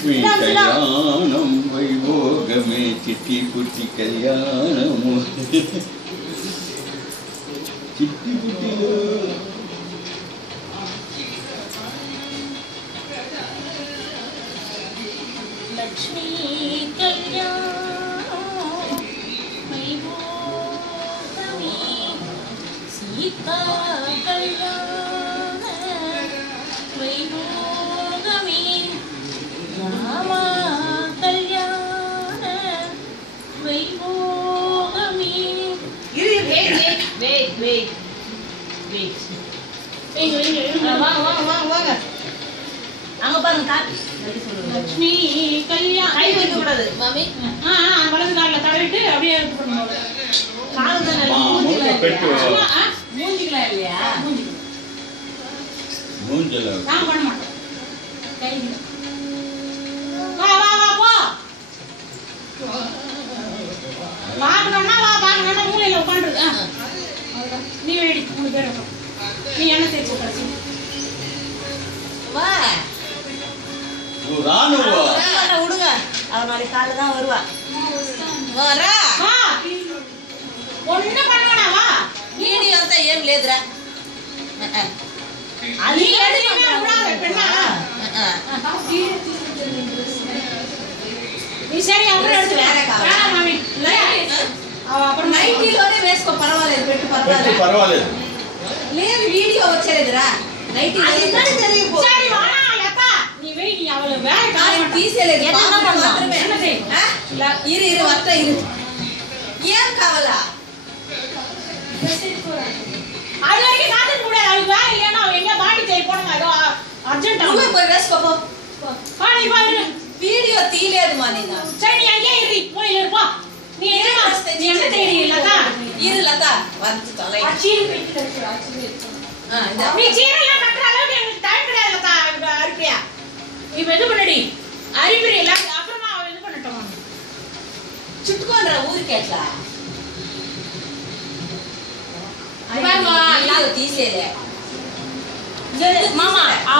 లక్ష్మీ కళ్యాణం వైభోగమే చిట్టి పుట్టి కళ్యాణము చిట్టి పుట్టిలో లక్ష్మీ కళ్యాణం వైభోగమే సీతా కళ్యాణ వైభోగమే రామ కళ్యాణ వైభోగమే வாங்க அங்க பாருங்க காப்பி லட்சுமி கல்யாணம் கை வைக்க கூடாது மாமி வலது காலில் தடவிட்டு அப்படியே இது பண்ணுவோம் கால் தானே மூஞ்சிக்கலாம் இல்லையா மூஞ்சல நான் பண்ண மாட்டேன் கையில் வா வா வா போ பார்க்கணும்னா வா பார்க்கணும்னா மூலையில் உட்காந்துருக்கு நீ வேடி 3 பேர் நீ என்ன தேய்ச்சி கடைசி வா ராணுவா விடுங்க அவ நாளைக்கு காலைல தான் வருவா வரா வா ஒண்ணு பண்ணவனா வா வீடியோ అంతా ఏం లేదురా అది ఏడినా ఉడాద పెన్నా ఈ సరి అప్పుడు ఎడుతు రా మమ్మీ అప్పుడు నైటీలోనే వేసుకో పర్వాలేదు పెట్టు పర్వాలేదు లేదు వీడియో వచ్చేదిరా నైటీ అది తెలియపో సరి వానా లత నీ వెయిట్ అవల వేర కాలి తీసేలేదు మాత్రమే என்ன செய் ఇరు వస్తా ఇరు ఏం కావాలా அது வரைக்கும் காத்துட்டு கூட அது வேற இல்லனா எங்க பாடி தேய் போடுங்க அது அர்ஜென்ட் నువ్వే పోయి వేసుకో பாடி பாரு వీడియో తీయలేదు మా నిన్న சரி நீ அங்கே இரு போய் இருப்பா நீ என்ன தேடி லதா ఇరు లత வந்து தலை அச்சீர் பெட்டி கட்டு அச்சீர் நீ சீரெல்லாம் கட்டுற அளவுக்கு எனக்கு டைம் கிடையாது லதா அரிப்பியா இப்போ இது பண்ணடி அரிப்பிரி இல்ல அப்புறமா இது பண்ணட்டும் చుట్టుకోనరా ఊరికి ఎట్లా అయ్యో తీసేలే మామ ఆ